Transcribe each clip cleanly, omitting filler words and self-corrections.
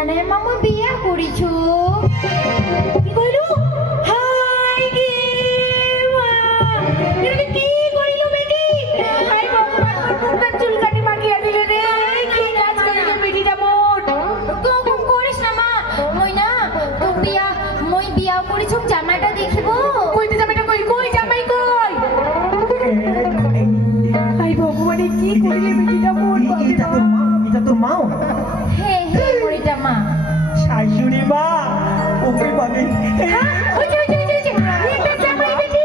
জানাই মামু বিয়া করিছো কি কইলো হাই গে মা এটা কি কইলো বেটি হাই ভগবান মুখটা চুলকানি মাগিয়া দিলে রে কি কাজ করিলো বেটিটা মোর কম করিস না মা মই বিয়া করিছো জামাইটা দেখিব কইতে জামাইটা কই জামাই কই হাই ভগবান কি করিলে বেটিটা মোর এটা তোর মা হে কইটা মা শাশুড়ি মা ওকে ভাবি ওই এটা জামাই বেটি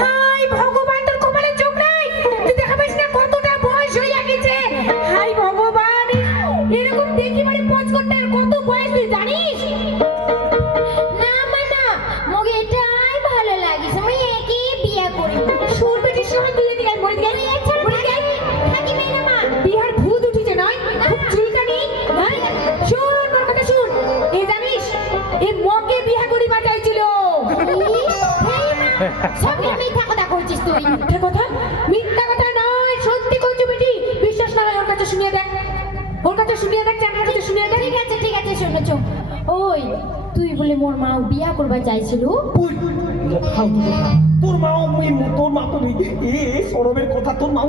হাই ভগবান তোর কপালে চোখ নাই তুই দেখাবেস না কতটা বয়স হইয়া গেছে হাই ভগবান এরকম দেখি মানে পঁচকটার কত বয়স তুই জানিস না মানা মগে এটাই ভালো লাগিস আমি একই বিয়া করি শুন বেটি শুন তুই এদিকে মরে গেলি মরে গেলি থাকি না মা বিহার ভূত উঠিছে নয় খুব চুলকানি নাই শুন তোর কথা শুন এই জানিস এই মগে বিয়া করি বাজাইছিল সব মিথ্যা কথা কইছিস তুই মিথ্যা কথা নয় সত্যি কইছি বেটি বিশ্বাস না হয় ওর কাছে শুনিয়ে দেখ চাকরির কাছে শুনিয়ে দেখ ঠিক আছে শুনেছো ওই তুই বলে মোর মা বিয়া করবা চাইছিল তোর মা তোর মা তো এ সরবের কথা তোর মা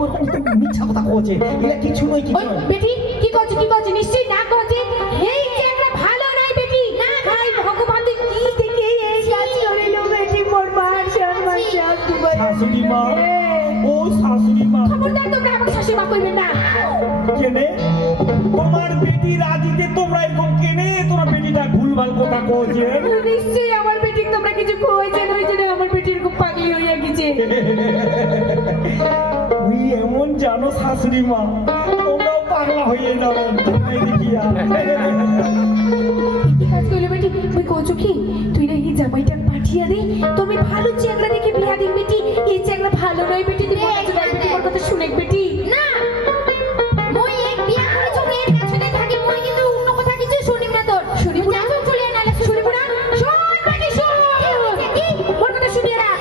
মিথ্যা কথা কইছে এটা কিছু নয় ওই বেটি কি কইছিস নিশ্চয়ই না কইছিস এই যে একটা ভালো নাই বেটি না ভাই ভগবান তুই কি দেখে এই কাজ করিলো বেটি মোর মার সম্মান সব শাশুড়ি মা ও শাশুড়ি মা খবরদার তোমরা আমাকে শাশুড়ি মা কইবে না কেনে তোমার বেটি রাজিতে তোমরা এরকম কেনে তোমার বেটিটা ভুলভাল কথা কইছে নিশ্চয়ই আমার বেটি তোমরা কিছু কইছে ওই জন্য আমার বেটি এরকম পাগলি হইয়া গেছে তুই এমন জানো শাশুড়ি মা তোমরাও পাগলা হয়ে যাবে দেখিয়া কি কাজ কইলে বেটি তুই কইছো কি তুই না এই জামাইটা পাঠিয়ে দে তুমি ভালো চেংড়া দেখে বিয়া দিন বেটি এই চেংড়া ভালো নয় বেটি তুমি বেটি ওর কথা শুনে বেটি না মই এক বিয়া করেছো মেয়ের কাছে থাকি মই কিন্তু অন্য কথা কিছু শুনি না তোর শুনি না চলে নালে শুনি না শোন বেটি শোন কি ওর কথা শুনিয়ে রাখ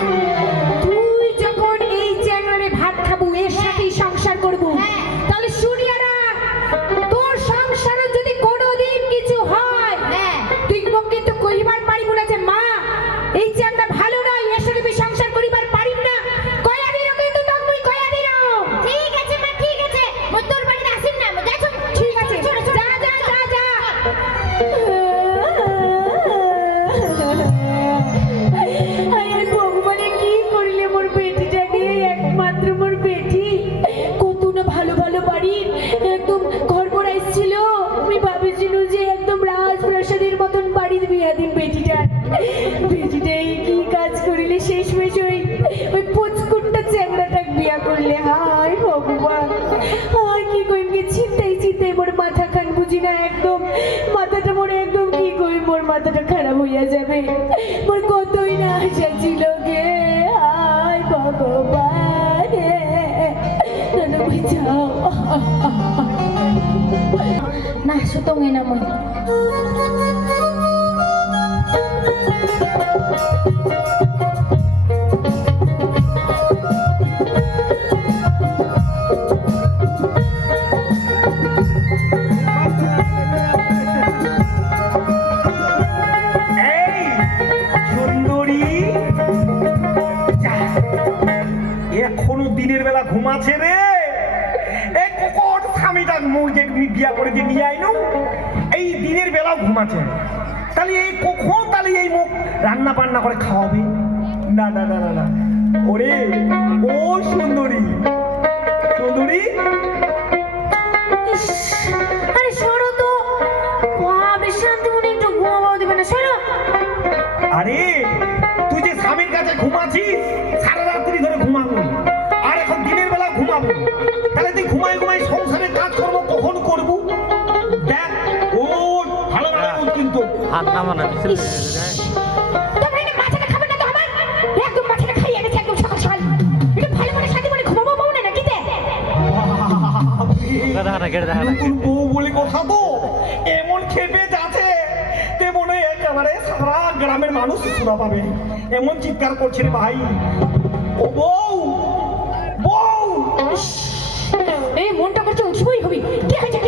তুই যখন এই চেংড়ারে ভাত খাবো এর সাথেই সংসার করব তাহলে শুনিয়ে রাখ তোর সংসারে যদি কোনোদিন কিছু হয় তুই কিন্তু কইবার পারিব না যে মা এই চেংড়া ভালো নয় এর সাথে আমি সংসার করিবার পারিব না কয়া দিন কিন্তু তক মুই কয়া দিন ঠিক আছে মা ঠিক আছে মই তোর বাড়িতে আসিন না মই যাচ্ছ ঠিক আছে যা আরে ভগবানে কি করিলে মোর বেটিটাকে একমাত্র মোর বেটি কত না ভালো ভালো বাড়ির একদম ঘর ভরাই ছিল আমি ভাবেছিল যে একদম রাজপ্রাসাদের মতন বাড়ির বিয়া দিন বেটিটার বেটিটাই কি কাজ করিলে শেষ মেশ ওই পুচকুটটা চ্যাংড়াটা বিয়া করলে হায় ভগবান আর কি কইমকে চিন্তাই মোর মাথা খান বুঝি না একদম মাথাটা মোর একদম কি কই মোর মাথাটা খারাপ হইয়া যাবে মোর কতই না আশা ছিল গে হায় ভগবান নানা বুঝাও না সুতঙ্গে না মই এখনো দিনের বেলা ঘুমাচ্ছে রে এই কোকট স্বামীটা মুখে বিয়া করে দিয়ে নিয়ে আইনো এই দিনের বেলা ঘুমাচ্ছে তাহলে এই কখন তাহলে এই মুখ রান্না বান্না করে খাওয়াবে না না না না না ওরে ও সুন্দরী আরে সরো তো বাবা শান্তি মনে একটু ঘুমাবো দিবে না সরো আরে তুই যে স্বামীর কাছে ঘুমাচ্ছিস সারা রাত্রি ধরে ঘুমাবো আর এখন দিনের বেলা ঘুমাবো তাহলে তুই ঘুমাই সংসারের কাজ করবো কখন করবো দেখ ও ভালো ভালো কিন্তু হাত নামানো তোমরা এটা মাথাটা খাবে না তো আমার একদম মাথাটা খাইয়ে গেছে একদম সকাল সকাল এটা ভালো করে শান্তি মনে ঘুমাবো পাবো না নাকি দে নতুন বউ বলে কথা তো এমন খেপে যাচ্ছে তেমন একেবারে সারা গ্রামের মানুষ শোনা পাবে এমন চিৎকার করছে রে ভাই ও বউ এই মনটা করছে উৎসবই হবে কি হয়েছে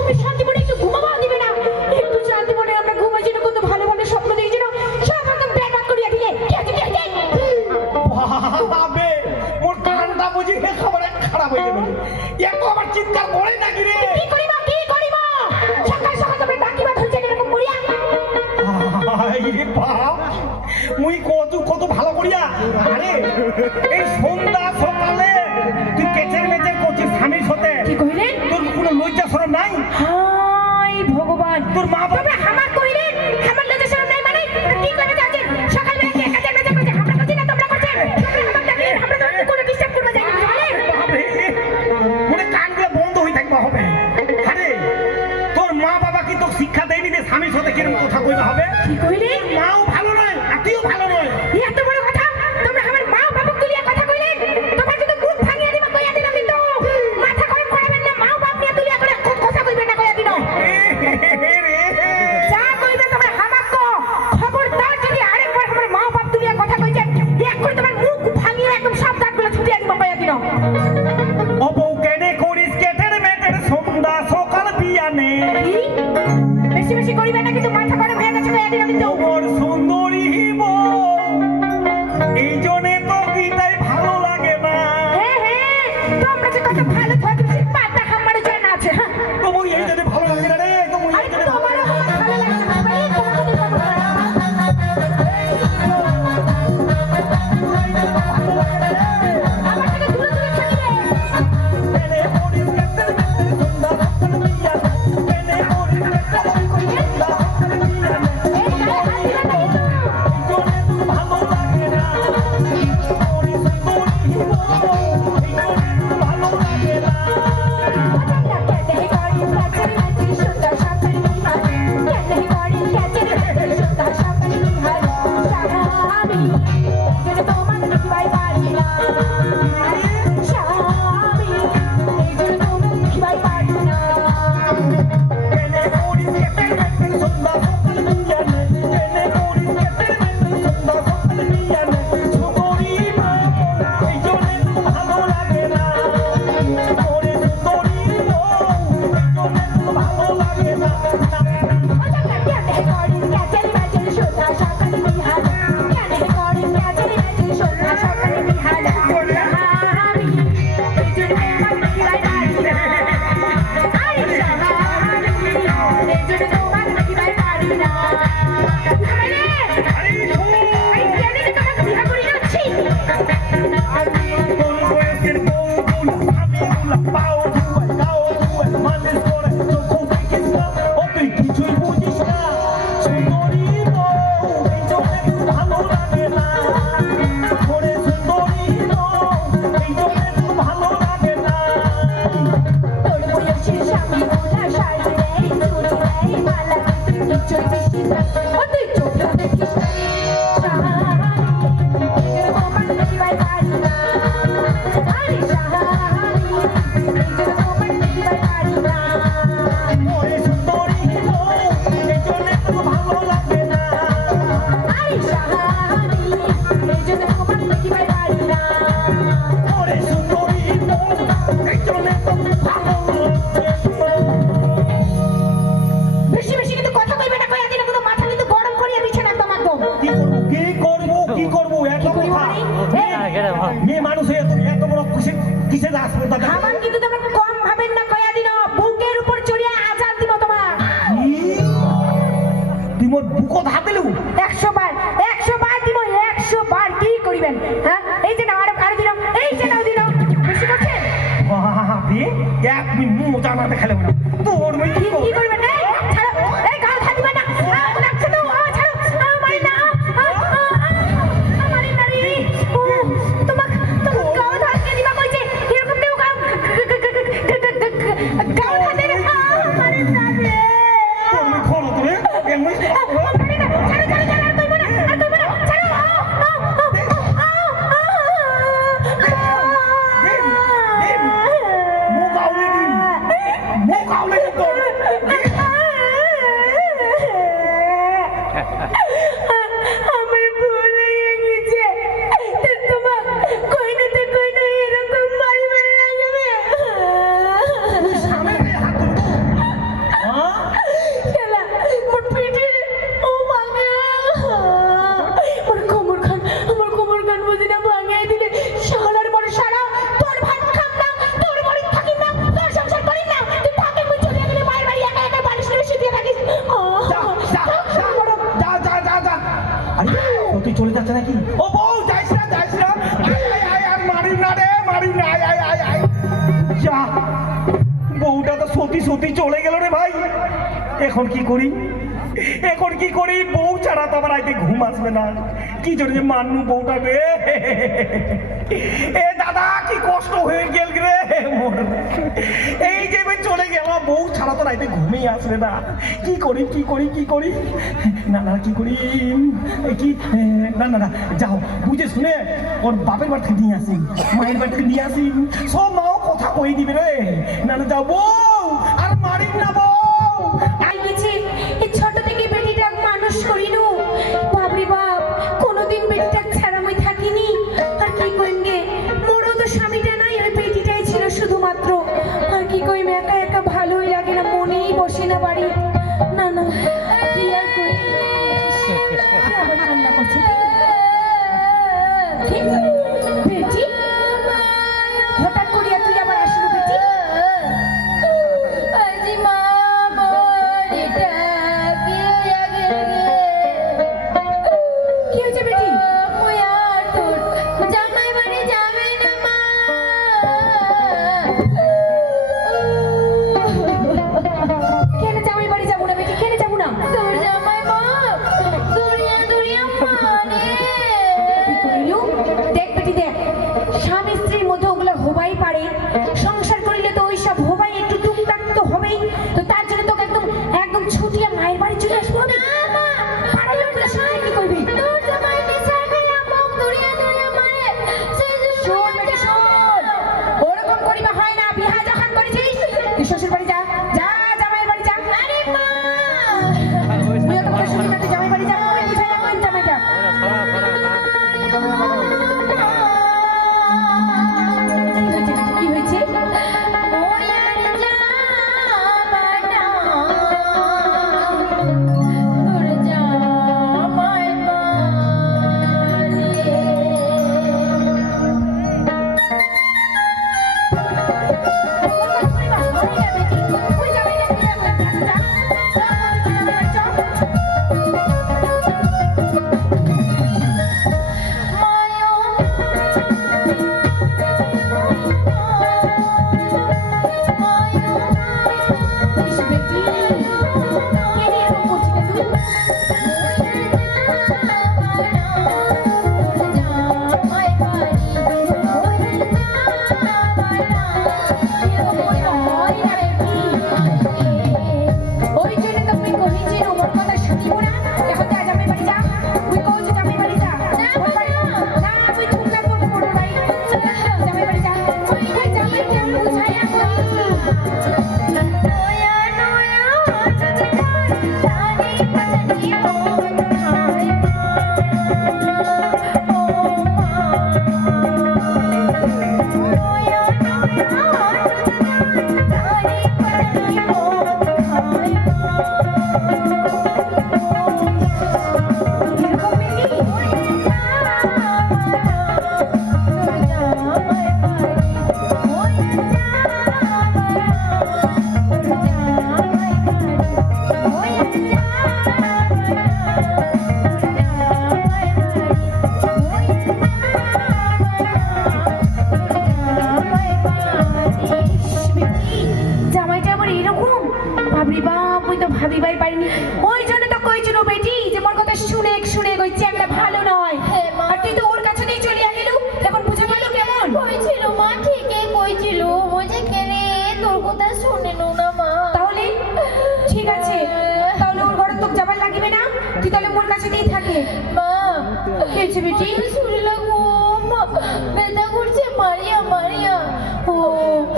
আমি শান্তি মনে একটু ঘুমাবো দিবে না বুঝি হে খবর খারাপ হয়ে গেল এত আবার চিৎকার করে নাকি রে কি করিব সকাল সকাল তুমি ডাকিবা ধরছে এরকম করিয়া রে বাপ মুই কত ভালো করিয়া আরে এই সন্ধ্যা সকালে তুই কেচের মেচের করছিস স্বামীর সাথে কি কইলেন তোর কোনো লজ্জা শরম নাই হাই ভগবান তোর মা বাবা তোমরা আমার কইলেন আমার লজ্জা শরম নাই মানে কি করে যাচ্ছেন সকালবেলা কি কাজে মেজে করছে আমরা করছি না তোমরা করছেন তোমরা আমার ডাকলেন আমরা তো কোনো ডিস্টার্ব করবে যাই না বাপরে মনে কানগুলো বন্ধ হয়ে থাকবে হবে আরে তোর মা বাবা কি তোর শিক্ষা দেয়নি যে স্বামীর সাথে কিরকম কথা কইতে হবে কি কইলেন মাও ভালো নয় আর তুইও ভালো নয় এত বড় কথা তোমরা আমার মা বাবা তুলিয়া কথা কইলেন তোমার কিন্তু মুখ ভাঙিয়া দিবা কইয়া দিলাম কিন্তু মাথা গরম করাবেন না মা বাপ নিয়ে তুলিয়া করে কথা কইবেন না কইয়া দিলাম যা কইবে তোমার হামাক খবরদার যদি আরেকবার আমার মা বাপ তুলিয়া কথা কইছেন এক করে তোমার মুখ ভাঙিয়ে একদম সব দাঁতগুলো ছুটিয়া দিবা কইয়া দিলাম ও বউ কেনে করিস কেটের মেটের সন্ধ্যা সকাল বিয়ানে কি বেশি বেশি করিবে না কিন্তু মাথা গরম হয়ে গেছে কইয়া দিলাম কিন্তু ওর সুন্দরী বউ এই জন্যে তো গীতাই ভালো লাগে না হ্যাঁ তোমরা যে কত ভালো থাকবে সে পাতা খামারে জানা আছে হ্যাঁ তো মুই এই জন্যে ভালো লাগে না রে তো মুই এই জন্যে ভালো তোমারও ভালো লাগে না ভাই তোমার যদি ভালো আমার থেকে দূরে দূরে থাকিবে কেনে করিস কেটের মেটের সন্ধ্যা সকাল বিয়ানে কেনে করিস কেটের মেটের সন্ধ্যা সকাল বিয়ানে এই গায়ে হাত দিবে না কিন্তু এই জন্যে তো ভালো লাগে না ওরে সুন্দরী বউ এই জন্যে তো ভালো লাগে না কেনে করি কাচের মাঝে সুন্দর সকাল বিহার কেনে করি কাচের মাঝে সুন্দর সকাল বিহার স্বামী যেন তোমার দেখিবাই পারি না স্বামী এই যেন তোমার দেখিবাই পারি না কেনে করিস কেটের মেটের সন্ধ্যা সকাল বিয়ানে কেনে করিস কেটের মেটের সন্ধ্যা সকাল বিয়ানে সুন্দরী বউ এই জন্যে তো ভালো লাগে না ওরে সুন্দরী বউ এই জন্যে তো ভালো লাগে না কেনে করি কাচের মাঝে সুন্দর সকাল বিহার কেনে করি কাচের মাঝে সুন্দর সকাল বিহার স্বামী এই যেন তোমার দেখিবাই পারি না আরে স্বামী এই যেন তোমার দেখিবাই পারি না আরে আরে শোন এই কেনে যে তোমাকে বিয়া করি যাচ্ছি তোর বয়সের বউগুলো স্বামীগুলো পাও ধুয়ে গাও ধুয়ে মালিশ করে চোখ দেখিস না ও তুই কিছুই বুঝিস না সুন্দরী বউ এই জন্যে তো ভালো লাগে না ওরে সুন্দরী বউ এই জন্যে তো ভালো লাগে না তোর বয়সের স্বামী গোলা শাড়ি রে চুড়ি রে মালা তুই কিছুই দেখিস না ও তুই চোখেও দেখিস না স্বামী এই যেন তোমার দেখিবাই পারি না আরে স্বামী এই যেন তোমার দেখিবাই পারি না ওরে সুন্দরী বউ এই জন্যে তো ভালো লাগে না আরে স্বামী এই যেন তোমার দেখিবাই পারি না ওরে সুন্দরী বউ এই জন্যে তো ভালো লাগে না বেশি বেশি কিন্তু কথা কইবে না কইয়া দিলে কিন্তু মাথা কিন্তু গরম করিয়া দিচ্ছে না একদম একদম কি করবো এত কি করিব কথা মানে মেয়ে মানুষ হয়ে এত বড় কিসের হাসপাতাল খাবার কিন্তু তোমরা কম ভাবেন না কইয়া দিন বুকের উপর চড়িয়া আজাদ দিব তোমার তুই মোর বুকত হাত দিলু 100 বার দিব 100 বার কি করিবেন হ্যাঁ এই যে না আরো দিন এই যে নাও দিন বেশি করছেন বাপরে এক মিনিট মুখ জানা দেখালে না তোর মই কি কি করবেন এই ছাড়ো এই গাল খাই দিবেন না লাগছে তো ছাড়ো মারি না মারি না রে তোমাক গাল ধাক্কা দিবা কইছে এরকম দেও গাল খাতে রে মারি না রে তোর মই খোলো তোরে এমনি মারি না ছাড়ো ছাড়ো ছাড়ো আর কইবো না ছাড়ো দিন মুখ আউলে দিন তোর সত্যি চলে গেল রে ভাই। এখন কি করি, এখন কি করি? বউ ছাড়া তো আমার রাইতে ঘুম আসবে না। কি জন্য যে মান্নু বউটা রে। এ দাদা কি কষ্ট হয়ে গেল রে মোর। এই যে আমি চলে গেলাম, বউ ছাড়া তো রাইতে ঘুমেই আসবে না। কি করি কি করি কি করি? না না কি করি কি, না না না যাও বুঝে শুনে ওর বাপের বাড়ি থেকে নিয়ে আসি, মায়ের বাড়ি থেকে নিয়ে আসি, সব মাও কথা কই দিবে রে। না না যাও বউ, আর মারিক না বউ। আই গেছে এই ছোট থেকে বেটিটা মানুষ করিনু। বাপরে বাপ, কোনোদিন বেটিটা ছাড়া আমি থাকিনি। আর কি কইম গে, মোরও তো স্বামীটা নাই, ওই বেটিটাই ছিল শুধুমাত্র। আর কি কইম, একা একা ভালোই লাগে না, মনেই বসে না বাড়ি। না না কি আর কই, কি আবার কান্না করছে কি? বেটি হঠাৎ করিয়া তুই আবার আসলো বেটি? আজি মা বলিটা কি আগে কি হয়েছে বেটি? মুয়া তোর জামাই বাড়ি যাবে না মা। কেন জামাই বাড়ি যাবো না বেটি, কেন যাবো না? তোর জামাই মা দুনিয়া দুনিয়া মানে কি করিলু? দেখ বেটি দেখ, স্বামী স্ত্রীর মধ্যে ওগুলো হবাই পারে। সংসার করিলে তো ওইসব হবাই, একটু টুকটাক তো হবেই। তো তার জন্য তোকে একদম একদম ছুটিয়ে মায়ের বাড়ি চলে আসবো হবে। পাড়ার লোকরা সবাই কি করবি? তোর জামাই নেশা খাইয়া মুখ দুনিয়া দুনিয়া মানে সেই যে শোন বেটি শোন, ওরকম করিবা হয় না। বিহা যখন করেছিস তুই শ্বশুর বাড়ি যা, যা জামাইয়ের বাড়ি যা। আরে মা তুইও তো শুনি না, তুই জামাই বাড়ি যা, আমি বুঝাই না কোন জামাইটা। কি হয়েছে বেটি, কি হয়েছে? ওয়ার জামানা তোর জামাই ওই জন্য তো আমি কহি যে ওর কথা শুনিব না। এখন যা জামাই বাড়ি যা, তুই কও যে জামাই বাড়ি যা। ওর বাড়ি না, তুই ঠুকলা করবো বড় ভাই। জামাই বাড়ি যা, ওই জামাইকে আমি বুঝাইয়া কই। এরকম বেটি? জামাইটা আমার এরকম? বাপরে বাপ, ওই তো ভাবিবাই পারিনি। ওই জন্য তো কইছিল বেটি যে মোর কথা শুনে শুনে ওই চ্যাংড়া ভালো নয়। হ্যাঁ, মা। আর তুই তো ওর কাছে নিয়ে চলে গেলু, এখন বুঝে গেল কেমন? কইছিল মা, ঠিকই কইছিল, বুঝে কেনে তোর কথা শুনে নো না মা। তাহলে ঠিক আছে, তাহলে ওর ঘরে তোকে যাবার লাগিবে না, তুই তাহলে মোর কাছে দিয়ে থাকে। মা কি হয়েছে বেটি? শরীর লাগো মা, ব্যথা করছে মারিয়া মারিয়া। ও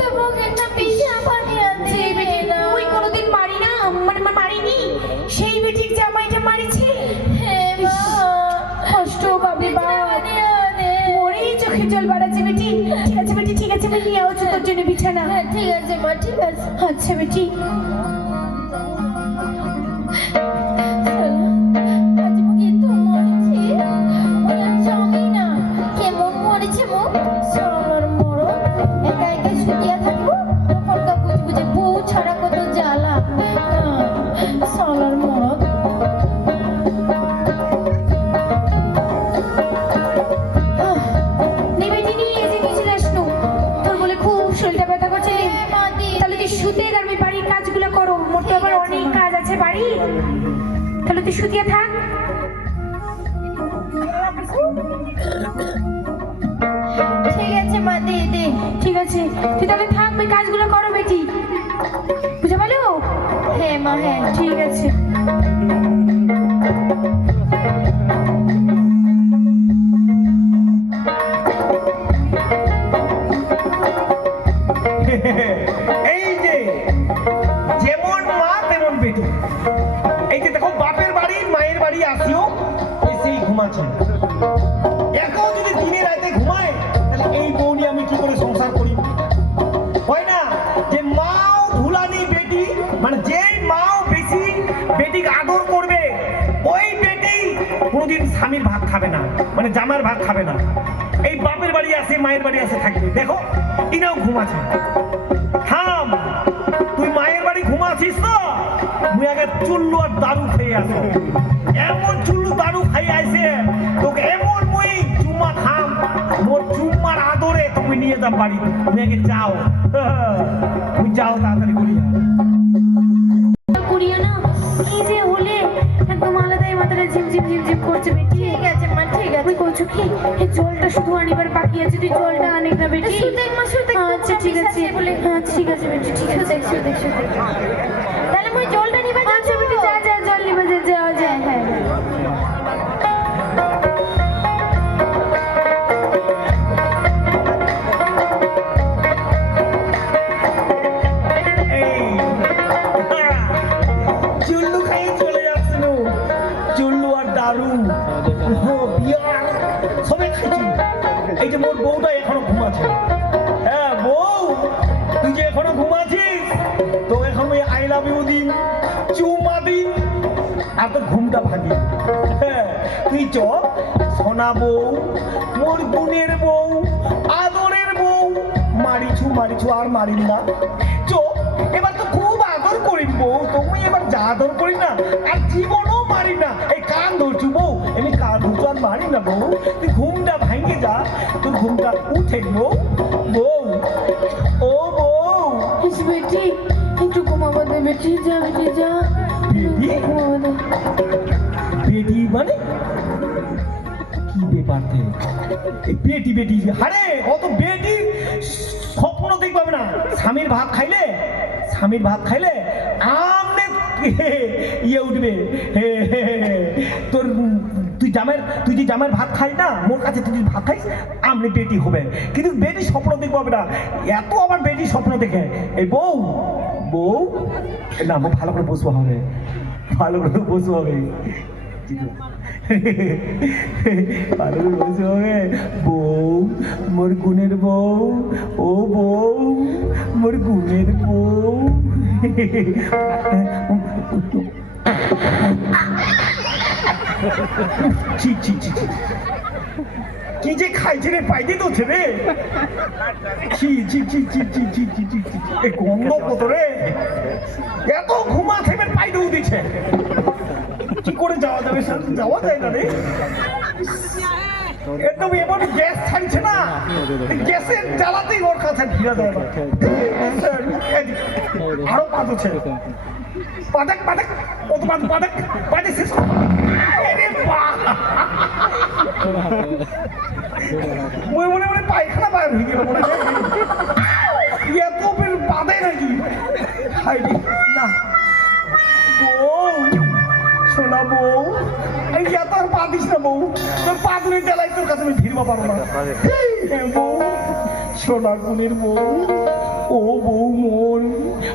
এবং একটা পিসা বানিয়ে যে দে বেটি না। তুই কোনোদিন মারি না, মানে মারিনি, সেই বেটির জামাইটা মারিছে। হ্যাঁ মা, কষ্ট বাপরে পিসা বাপ, বানিয়ে দে। মরেই চোখে জল বাড়াচ্ছে বেটি। ঠিক আছে বেটি, ঠিক আছে, আমি নিয়ে আসছি তোর জন্য বিছানা। হ্যাঁ ঠিক আছে মা, ঠিক আছে। আচ্ছা বেটি। আজ মুখে তো মরেছে, ওরা জানি না কেমন মরেছে মো। সালার মরো, একা একা শুকিয়ে থাকবো, তখন কা বুঝবুঝে বউ ছাড়া কত জ্বালা। সালার মরো নে বেটি, নিয়ে এসে নিচে আসনু। তোর বলে খুব শরীরটা ব্যথা করছে। মা দি তাহলে তুই শুতে আর আমি বাড়ির কাজ কাছে বাড়ি, তাহলে তুই শুতিয়ে থাক। ঠিক আছে মা, দে দে। ঠিক আছে, তুই তাহলে থাক, ওই কাজগুলো করো বেটি, বুঝে বলো? হ্যাঁ মা, হ্যাঁ। ঠিক আছে। এই যে যেমন মা তেমন বেটি, এই যে দেখো বাপের বাড়ি মায়ের বাড়ি আসিও এসেই ঘুমাচ্ছে। একাও যদি দিনে রাতে ঘুমায় তাহলে এই বউ নিয়ে আমি কি করে সংসার করি? হয় না যে মাও ধুলানি বেটি, মানে যেই মাও বেশি বেটিকে আদর করবে ওই বেটি কোনোদিন স্বামীর ভাত খাবে না, মানে জামার ভাত খাবে না। এই বাপের বাড়ি আসে মায়ের বাড়ি আসে থাকবে। দেখো ইনাও ঘুমাচ্ছে। থাম, তুই মায়ের বাড়ি ঘুমাচ্ছিস তো, মুই আগে চুল্লু আর দারু খেয়ে আসো। এমন চুল্লু দারু খাইয়ে আইছে তোকে, এমন মুই চুম্মা খাম, মোর চুম্মার আদরে তুমি নিয়ে যাম বাড়ি। তুমি আগে যাও, তুমি যাও তাড়াতাড়ি করিয়া। কুড়িয়ে না কি যে হলে একদম আলাদাই মাথাটা ঝিমঝিম ঝিমঝিম করছে বেটি। ঠিক আছে মা, ঠিক আছে। আমি কইছো কি এই জলটা শুধু আনিবার বাকি আছে, তুই জলটা আনিস না বেটি। সুদেক মা, সুদেক। আচ্ছা ঠিক আছে, হ্যাঁ ঠিক আছে বেটি, ঠিক আছে। সুদেক, সুদেক, সুদেক। তাহলে মই জলটা নিবা যাচ্ছি। আচ্ছা বেটি, যা যা, জল নিবে যা, যা যা। হ্যাঁ, হ্যাঁ। এই চুল্লু খাইয়ে চলে যাচ্ছে নো, চুল্লু আর দারু বিয়ার সবাই খাইছি। এই যে মোর বউটা এখনো ঘুমাচ্ছে। হ্যাঁ বউ, তুই যে এখনো ঘুমাচ্ছিস, তো এখন ওই আই লাভ ইউ দিন, চুমা দিন, আর তোর ঘুমটা ভাঙি। হ্যাঁ তুই চ, সোনা বউ, মোর গুণের বউ, আদরের বউ, মারিছু মারিছু আর মারিন না। চ, এবার তো খুব আদর করিন বউ, তুমি এবার যা আদর করি না আর জীবনও মারি না। এই কান ধরছু বউ, এমনি কান ধরছু আর মারি না বউ। তুই ঘুমটা ভাঙে যা, তোর ঘুমটা উঠে বউ। বউ, ও বউ। ইস বেটি, একটু ঘুমাবো দে বেটি, যা বেটি যা, বেটি? ঘুমাবো দে। বেটি মানে কি ব্যাপার? বেটি বেটি, আরে অত বেটি স্বপ্ন দেখতে পাবে না। স্বামীর ভাত খাইলে, স্বামীর ভাত খাইলে আমনে ইয়ে উঠবে। তোর তুই যে জামাইয়ের ভাত খাই না, মোর কাছে তুই যদি ভাত খাইস আমনে বেটি হবে। কিন্তু বেটি স্বপ্ন দেখতে পাবে না। এত আবার বেটি স্বপ্ন দেখে। এই বউ, বউ না, আমার ভালো করে বসবো হবে, ভালো করে বসবো হবে, ভালো করে বসবো হবে। বউ, মোর গুণের বউ, ও বউ, মোর গুণের বউ। ছি ছি ছি ছি, কি যে খাইছে রে, পাইতে তো রে। ছি ছি ছি ছি ছি ছি ছি ছি ছি, এ গন্ধ কত রে, এত ঘুমা থেমে পাইতেও দিচ্ছে। কি করে যাওয়া যাবে? যাওয়া যায় না রে, একদম এমন গ্যাস ছাড়ছে না, গ্যাসের জ্বালাতেই ওর কাছে ভিড়া যায় না। আরো পাঁচ হচ্ছে, পাদেক পাদেক, কত পাঁচ পাদেক পাদে শেষ। মনে মনে পায়খানা বাইর হয়ে গেল মনে হয়। এত বের বাদে নাকি? হাইরে না বউ, শোনা বউ, এই এত আর পা দিস না বউ, তোর পা ধরে জ্বালাই তোর কাছে আমি ভিড়বা পারবো না। বউ, সোনা গুণের বউ, ও বউ মন,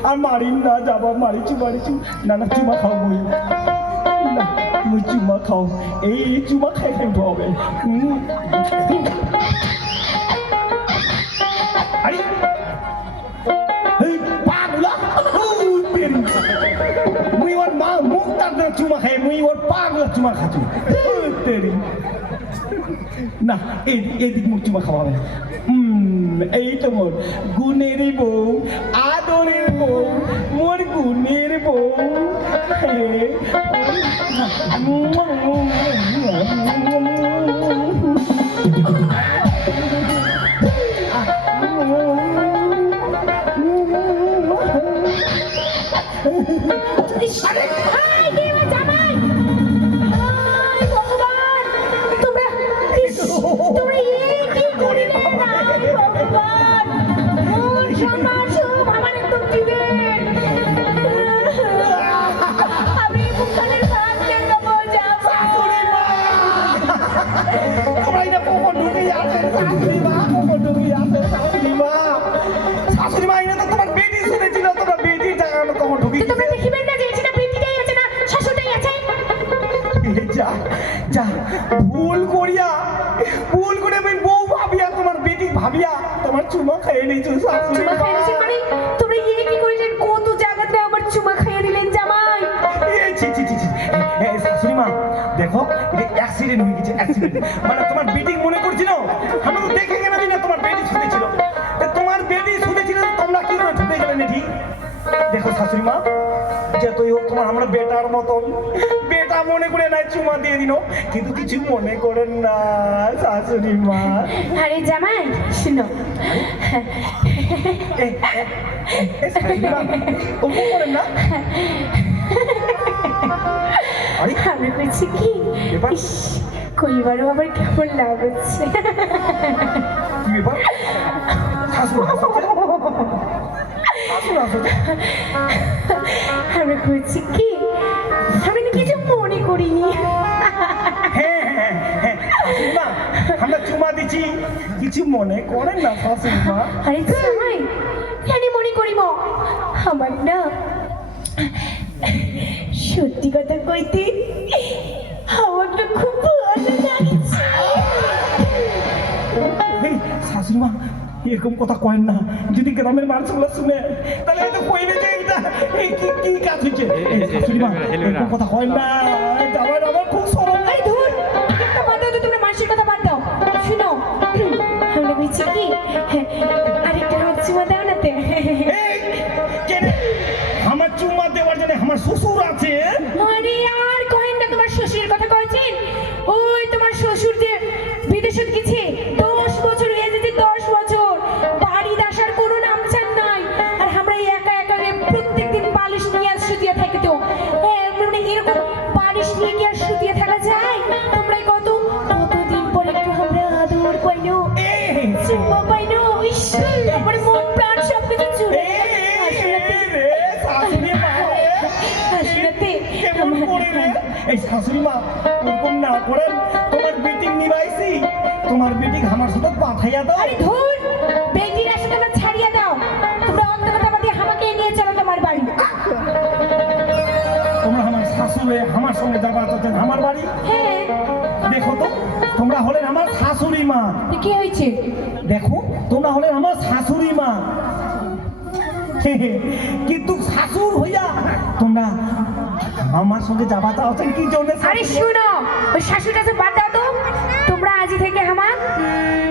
আর মারিন না, যাবা মারিছু মারিছু, না না চুমা খাও বই, না তুমি চুমা খাও, এই চুমা খাই ফেলতে হবে। আরে এই পাগলা, মুই ওর মা মুখ তার চুমা খাই, মুই ওর পাগলা চুমা খাচ্ছি। না এদিক মুখ চুমা খাওয়া হবে। এই তো মোর গুণের বউ, আদরের বউ, মোর গুণের বউ। ইস, আয়, কে আমার জামাই? আয়, ভগবান, তোমরা ইস, তোমরা কি করিলে? আয়, ভগবান, মন সম্মান সব আমার একদম দিলেন। আমি মুখানের ভাত কেন যাবো? তোমরা এটা কখন ঢুকে যাচ্ছে শাশুড়ি মা, কখন ঢুকে যাচ্ছে শাশুড়ি মা? শাশুড়ি মা এটা তো তোমার বেটি শুনেছিল, তোমার বেটির জায়গা কখন ঢুকে তো তোমরা দেখিবেন না যে এখানে বেটিটাই আছে না শ্বশুরটাই আছে? যা যা ভুল করে আমি বউ ভাবিয়া তোমার বেটি ভাবিয়া তোমার চুমা খাইয়ে নিয়েছো শাশুড়ি চুমা মা। খাইয়ে দিয়েছেন মানে? তোমরা ইয়ে কি করিলেন? কত জায়গাতে আমার চুমা খাইয়ে দিলেন জামাই। শাশুড়ি মা দেখো এটা অ্যাক্সিডেন্ট হয়ে গেছে, অ্যাক্সিডেন্ট মানে তোমার বেটি মনে করছিল আমরা তো দেখে গেলাম না তোমার বেটি শুনেছিল, তোমার বেটি শুনেছিল তোমরা কি করে ঢুকে গেলেন ঠিক? দেখো শাশুড়ি মা যতই হোক তোমার আমরা বেটার মতন, বেটা মনে করে নাই চুমা দিয়ে দিল, কিন্তু কিছু মনে করেন না শাশুড়ি মা। আরে জামাই শুনো, শাশুড়ি মা ওরকম করেন না। আরে আমি বলছি কি এবার? ইস, কইবারও আবার কেমন লাগছে। কি ব্যাপার? শাশুড়ি হাসছে। আমি বলছি কি আমি না কিছু মনে করিনি। শাশুড়ি মা আমরা চুমা দিচ্ছি, কিছু মনে করেন না শাশুড়ি মা। আরে জামাই কেন মনে করিব? আমার না সত্যি কথা কইতে আমার না খুব ভালো লাগছে। এই শাশুড়ি মা এরকম কথা কয়েন না, যদি গ্রামের মানুষগুলো শুনে তাহলে হয়তো কইবে যে এটা এই কি কাজ হচ্ছে। এই শাশুড়ি মা এরকম কথা কয়েন না, আমার খুব সরল আরে ধুর, একটা বাদ দাও তো, তোমরা মানুষের কথা বাদ দাও। শুনো আমরা বলছি কি আরেকটা হাত চুমা দাও না তে। এই কেন আমার চুমা দেওয়ার জন্য আমার শ্বশুর আছে? আরে আর কহেন না তোমার শ্বশুরের কথা কয়েছেন। ওই তোমার শ্বশুর যে বিদেশে গেছে 10 বছর হয়ে যেতে, 10 বছর বাড়িতে আসার কোনো নামচান নাই। আর আমরা একা একা প্রত্যেকদিন বালিশ নিয়ে আর শুতিয়ে থাকি। তো মানে এরকম বালিশ নিয়ে কি আর শুতিয়ে থাকা যায়? তোমরাই কতদিন পরে একটু আমরা আদর পাইনো, চুম্মা পাইনো। ইস, আমার মন প্রাণ সব কিছু চুরে এই শাশুড়ি মা ওরকম না করেন, তোমার বেটিং নিবাইছি, তোমার বেটিং আমার সাথে পাঠাইয়া দাও। আরে ধুর, বেটির আসলে তোমরা ছাড়িয়ে দাও। তোমরা অন্তত বাদে আমাকে নিয়ে চলো তোমার বাড়ি। তোমরা আমার শাশুড়ে আমার সঙ্গে যাবা চাচ্ছেন আমার বাড়ি? হ্যাঁ, দেখো তো তোমরা হলেন আমার শাশুড়ি মা, কি হয়েছে? দেখো তোমরা হলেন আমার শাশুড়ি মা, কিন্তু শাশুড় হইয়া তোমরা আমার সঙ্গে যাবা চাচ্ছেন কি জন্য? আরে শুনো, ওই শাশুড়িটা বাদ দাও তো। তোমরা আজই থেকে আমার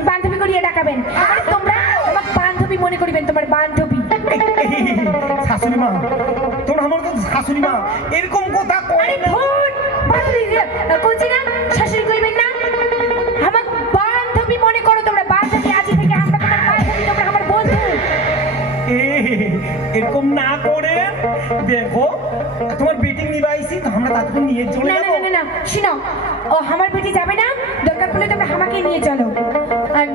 বান্ধবী করিয়ে ডাকাবেন। আরে তোমরা আমার বান্ধবী মনে করিবেন, তোমার বান্ধবী। শাশুড়ি মা তোমরা আমার কাছে শাশুড়ি মা এরকম কথা আরে কয় না। ধুর, বান্ধবী কইছি না, শাশুড়ি কইবেন না। আমার বান্ধবী মনে করো তোমরা, বান্ধবী আজই থেকে আমরা তোমার বান্ধবী, তোমরা আমার বন্ধু। এরকম না করে দেখো তোমার বেটিং নিবাইছি তো আমরা তাকে নিয়ে চলে না যাবো। না না না, শুনো, ও আমার বেটি যাবে না, দরকার পড়লে তোমরা আমাকে নিয়ে চলো। আর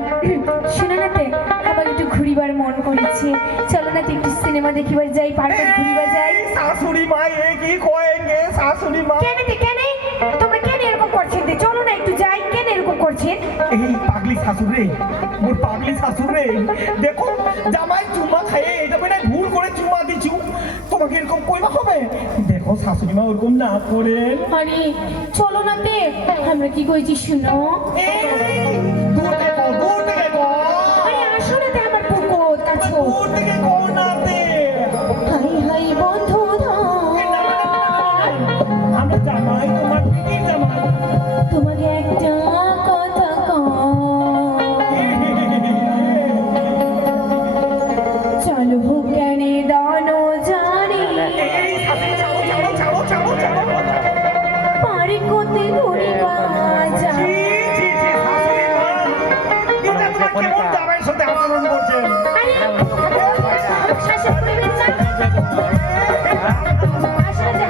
শুনে না তে, আবার একটু ঘুরিবার মন করেছে, চলো না তো একটু সিনেমা দেখিবার যাই, পার্কে ঘুরিবার যাই। এই শাশুড়ি মা এ কি কয়েঙ্গে শাশুড়ি মা? কেন তে, কেন তোমরা কেন এরকম করছেন? তে চলো না একটু যাই, কেন এরকম করছেন? এই পাগলি শাশুড়ে, মোর পাগলি শাশুড়ে, দেখো জামাই চুমা খাইয়ে এটা বেটা ভুল করে চুমা দিছু, তোমাকে এরকম কইবা হবে? দেখো শাশুড়ি মা ওরকম না করেন। আরে চলো না তে, আমরা কি কইছি শুনো। এই দূর থেকে গো আরে আসো না তে, আমার পুকুর কাছে। দূর থেকে গো না তে। হাই হাই বন্ধু আমরা জামাই তোমার দিদি জামাই। তোমাকে একটা কথা চলো কেনে দানো জানি এই শাশুড়ি ছাড়ো ছাড়ো ছাড়ো ছাড়ো ছাড়ো। পারি কোতে ধরিবা যায়। ছি ছি ছি শাশুড়ি মা এটা তোমার কেমন জামাইয়ের সাথে আচরণ করছেন? আরে শাসন করবেন না, আসলে যে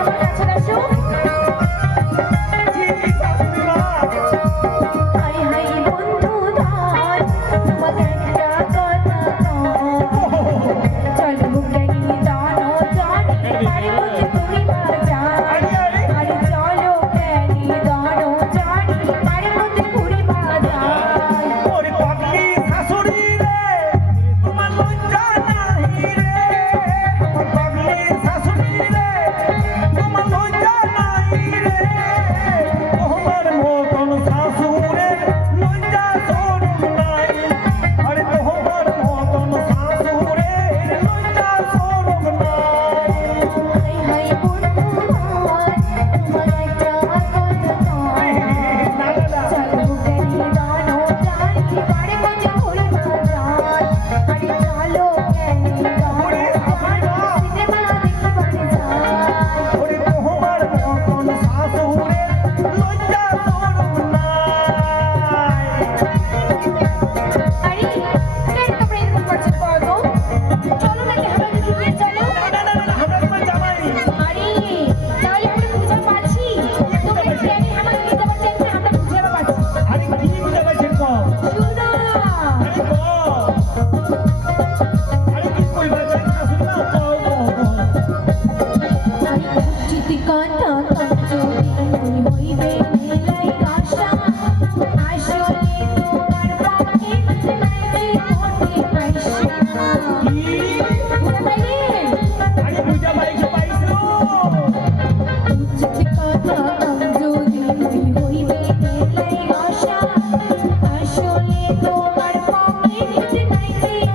ওরে শাশুড়ি মা, সিনেমা দেখিবার যায় ওরে তোমার মতন শাশুড়ে লজ্জা শরম নাই। আরে কেন তোমরা এরকম করছো বলো চলো নাকি আমাকে নিয়ে চলো না না না না, আমরা তোমার জামাই। আরে তাহলে আমরা বুঝা পাচ্ছি তোমরা ট্রেনে আমাকে নিতে পারছেন না আমরা বুঝে পাচ্ছি আরে কি বুঝা পাইছেন কো? শুনো আরে কো, আরে কি কইবা যায় শাশুড়ি মা, কও কও কও। চিতি কান্না কাঞ্চলি হইবে নীলাই আশা আসলে তোমার পাখি নাই কোটি পয়সা কি? বুঝা পাইলে আরে বুঝা পাইছো পাইছো। চিতি কান্না কাঞ্চলি হইবে নীলাই আশা আসলে তোমার পাখি নাই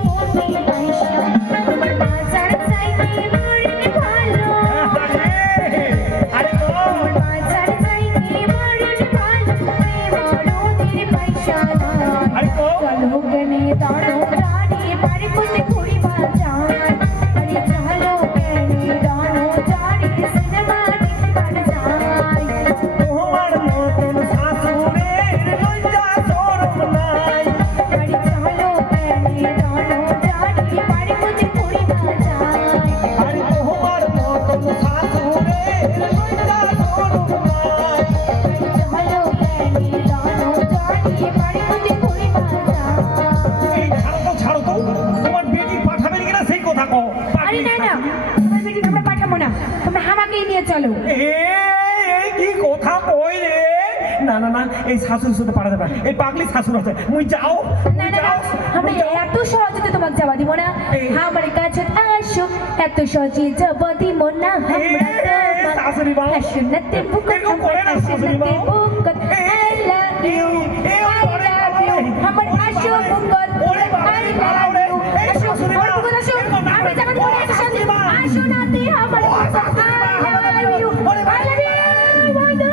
কোটি পয়সা তোমার বাজার চাইতে মরতে ভালো আরে কো, বাজার চাইতে মরতে ভালো মরদের পয়সা নাই আরে কো। চলো কেনে দাঁড়ো দাঁড়িয়ে পারে কোতে ঘুরি বাজার আরে চলো কেনে দাঁড়ো দাঁড়িয়ে সিনেমা দেখবার যাই তোমার মতন শাশুড়ে লজ্জা শরম নাই। আরে চলো কেনে দাঁড়ো দাঁড়িয়ে পারে কোতে ঘুরি বাজার আরে তোমার মতন শাশুড়ে লজ্জা শরম নাই। চলো কেনে দাঁড়ো দাঁড়িয়ে পারে কোতে ঘুরি বাজার এই ছাড়ো তো, তোমার বেটি পাঠাবে কিনা সেই কথা কও। আরে না না তোমার বেটি আমরা পাঠাবো না, তোমরা আমাকেই নিয়ে চলো। এই কি কথা কই রে? না না না, এই শাশুড়ির সাথে পাঠাতে পারে, এই পাগলি শাশুড় আছে, মুই যাও না না না আমরা এত সহজে তোমাকে যাওয়া দিব না, আমার কাছে আসো, এত সহজে যাওয়া দিব না শাশুড়ি মা, হাসনাতে বুকত এরকম করে না শাশুড়ি মা। হাসনাতে বুকত আই লাভ ইউ আমার আসো বুকত ওরে বাবা, আই লাভ ইউ এই আসো শাশুড়ি মা, আমার বুকত আসো এরকম না আমি যখন বলে আসো শাশুড়ি মা। আসো নাতে আমার বুকত আই লাভ ইউ ওরে বাবা। আই লাভ ইউ বন্ধু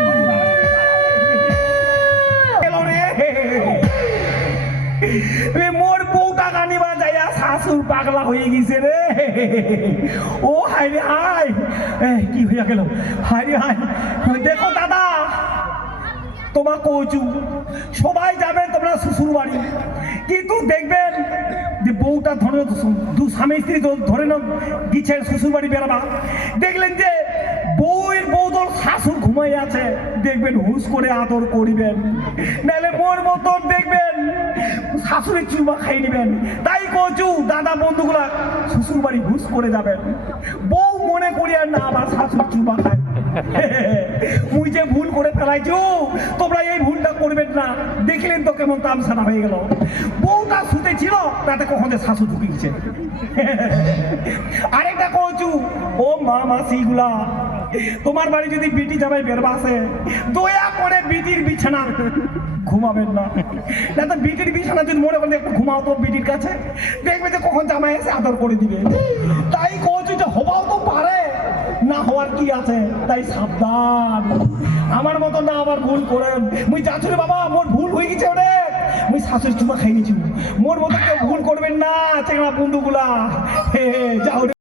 এলো রে। এ মোর বউটা কানিবা যাইয়া শাশুর পাগলা হয়ে গেছে রে। ও হাই রে হাই, কি হইয়া গেল? হাই রে হাই, দেখো দাদা, তোমার কচু সবাই যাবে তোমরা শ্বশুর বাড়ি, কিন্তু দেখবেন যে বউটা ধরে দু স্বামী স্ত্রী ধরে না গিয়েছে শ্বশুর বাড়ি বেরোবা, দেখলেন যে বউয়ের বউদল শাশুর ঘুমাই আছে, দেখবেন হুশ করে আদর করিবেন, নাহলে মোর মতন দেখবেন শাশুড়ির চুমা খাই নিবেন। তাই কচু দাদা বন্ধুগুলা শ্বশুর বাড়ি হুশ করে যাবেন, বউ মনে করি আর না আবার শাশুড় চুমা খায়। মুই যে ভুল করে ফেলাইছো, তোমরা এই ভুলটা করবেন না। দেখলেন তো কেমন তামসানা হয়ে গেল, বউটা শুতে ছিল তাতে কখন যে শাশু ঢুকে গেছে। আরেকটা কচু, ও মা মাসিগুলা, তোমার বাড়ি যদি বিটি জামাই বেরবা আসে, দয়া করে বিটির বিছানা ঘুমাবেন না, না তো বিটির বিছানা যদি মনে করেন একটু ঘুমাও তো বিটির কাছে, দেখবে যে কখন জামাই এসে আদর করে দিবে। তাই কচু যে হবাও তো পারে, না হওয়ার কি আছে, তাই সাবধান। আমার মতো না আবার ভুল করেন। মুই যাচ্ছি রে বাবা, মোর ভুল হয়ে গেছে অনেক, মুই শাশুড়ি চুমা খাই নিয়েছি, মোর মতো কেউ ভুল করবেন না চেংড়া বন্ধুগুলা। যাও রে।